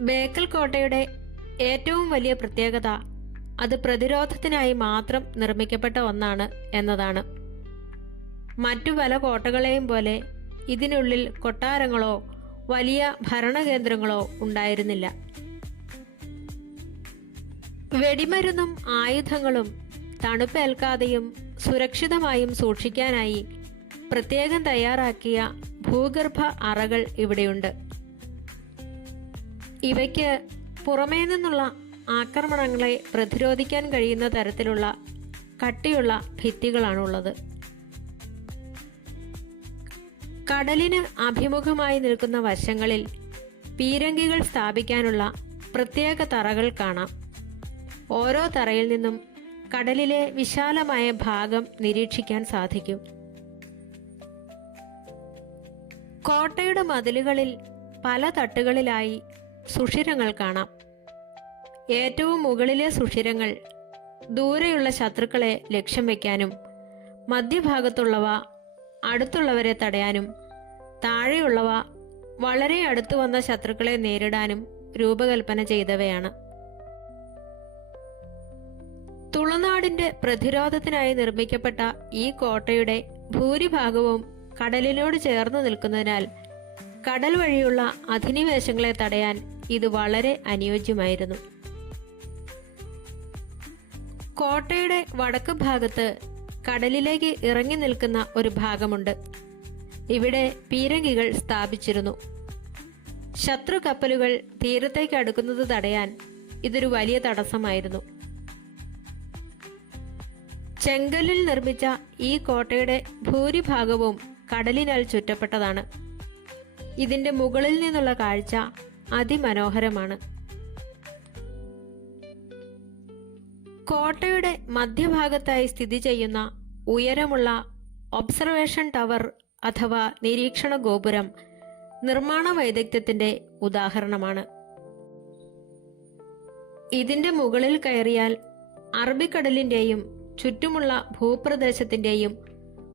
ബേക്കൽ കോട്ടയുടെ ഏറ്റവും വലിയ പ്രത്യേകത അത് പ്രതിരോധത്തിനായി മാത്രം നിർമ്മിക്കപ്പെട്ട ഒന്നാണ് എന്നതാണ്. മറ്റു പല കോട്ടകളെയും പോലെ ഇതിനുള്ളിൽ കൊട്ടാരങ്ങളോ വലിയ ഭരണകേന്ദ്രങ്ങളോ ഉണ്ടായിരുന്നില്ല. വെടിമരുന്നും ആയുധങ്ങളും തണുപ്പേൽക്കാതെയും സുരക്ഷിതമായും സൂക്ഷിക്കാനായി പ്രത്യേകം തയ്യാറാക്കിയ ഭൂഗർഭ അറകൾ ഇവിടെയുണ്ട്. ഇവയ്ക്ക് പുറമേ നിന്നുള്ള ആക്രമണങ്ങളെ പ്രതിരോധിക്കാൻ കഴിയുന്ന തരത്തിലുള്ള കട്ടിയുള്ള ഭിത്തികളാണുള്ളത്. കടലിന് അഭിമുഖമായി നിൽക്കുന്ന വശങ്ങളിൽ പീരങ്കികൾ സ്ഥാപിക്കാനുള്ള പ്രത്യേക തറകൾ കാണാം. ഓരോ തറയിൽ നിന്നും കടലിലെ വിശാലമായ ഭാഗം നിരീക്ഷിക്കാൻ സാധിക്കും. കോട്ടയുടെ മതിലുകളിൽ പല തട്ടുകളിലായി സുഷിരങ്ങൾ കാണാം. ഏറ്റവും മുകളിലെ സുഷിരങ്ങൾ ദൂരെയുള്ള ശത്രുക്കളെ ലക്ഷ്യം വയ്ക്കാനും മധ്യഭാഗത്തുള്ളവ അടുത്തുള്ളവരെ തടയാനും താഴെയുള്ളവ വളരെ അടുത്തു വന്ന ശത്രുക്കളെ നേരിടാനും രൂപകൽപ്പന ചെയ്തവയാണ്. തുളുനാടിന്റെ പ്രതിരോധത്തിനായി നിർമ്മിക്കപ്പെട്ട ഈ കോട്ടയുടെ ഭൂരിഭാഗവും കടലിനോട് ചേർന്ന് നിൽക്കുന്നതിനാൽ കടൽ വഴിയുള്ള അധിനിവേശങ്ങളെ തടയാൻ ഇത് വളരെ അനുയോജ്യമായിരുന്നു. കോട്ടയുടെ വടക്ക് ഭാഗത്ത് കടലിലേക്ക് ഇറങ്ങി നിൽക്കുന്ന ഒരു ഭാഗമുണ്ട്. ഇവിടെ പീരങ്കികൾ സ്ഥാപിച്ചിരുന്നു. ശത്രു കപ്പലുകൾ തീരത്തേക്ക് അടുക്കുന്നത് തടയാൻ ഇതൊരു വലിയ തടസ്സമായിരുന്നു. ചെങ്കല്ലിൽ നിർമ്മിച്ച ഈ കോട്ടയുടെ ഭൂരിഭാഗവും കടലിനാൽ ചുറ്റപ്പെട്ടതാണ്. ഇതിന്റെ മുകളിൽ നിന്നുള്ള കാഴ്ച അതിമനോഹരമാണ്. കോട്ടയുടെ മധ്യഭാഗത്തായി സ്ഥിതി ചെയ്യുന്ന ഉയരമുള്ള ഒബ്സർവേഷൻ ടവർ അഥവാ നിരീക്ഷണ ഗോപുരം നിർമ്മാണ വൈദഗ്ധ്യത്തിന്റെ ഉദാഹരണമാണ്. ഇതിന്റെ മുകളിൽ കയറിയാൽ അറബിക്കടലിന്റെയും ചുറ്റുമുള്ള ഭൂപ്രദേശത്തിന്റെയും